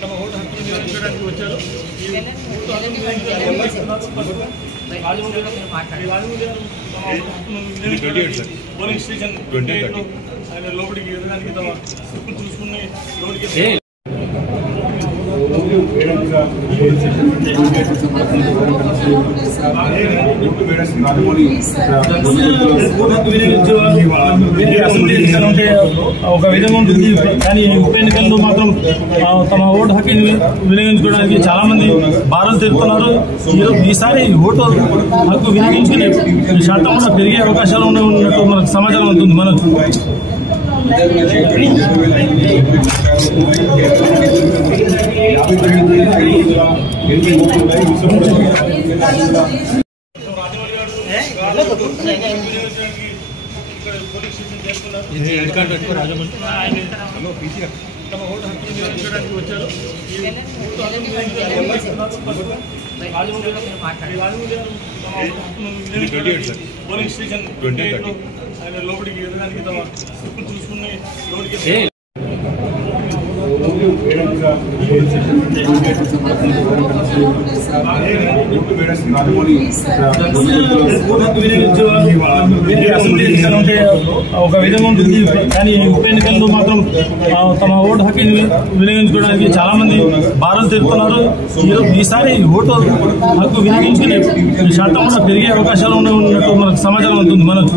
తమ ఓటు హక్కును వినియోగించడానికి వచ్చారు. పోలింగ్ స్టేషన్ ఆయన లోపలికి ఎదగడానికి తమ స్లిప్ చూసుకుని లోపలికి ఒక విధంగా ఉంటుంది. కానీ ఉప ఎన్నికల్లో మాత్రం తమ ఓటు హక్కుని వినియోగించుకోవడానికి చాలా మంది బాధలు తెలుపుతున్నారు. ఈసారి ఓటు హక్కు వినియోగించుకునే శాతం కూడా పెరిగే అవకాశాలు ఉన్నట్టు మనకు సమాచారం ఉంటుంది. మనకు తమ ఓటు హక్కును వినియోగించడానికి వచ్చారు. పోలింగ్ స్టేషన్ ఆయన లోపలికి ఎదగడానికి తమ స్లిప్ చూసుకుని లోపలికి ఒక విధంగా ఉంటుంది. కానీ ఉప ఎన్నికల్లో మాత్రం తమ ఓటు హక్కుని వినియోగించుకోవడానికి చాలా మంది బాధలు తెలుపుతున్నారు. ఈసారి ఓటు హక్కు వినియోగించుకునే శాతం కూడా పెరిగే అవకాశాలు ఉన్నట్టు మనకు సమాచారం ఉంటుంది. మనకు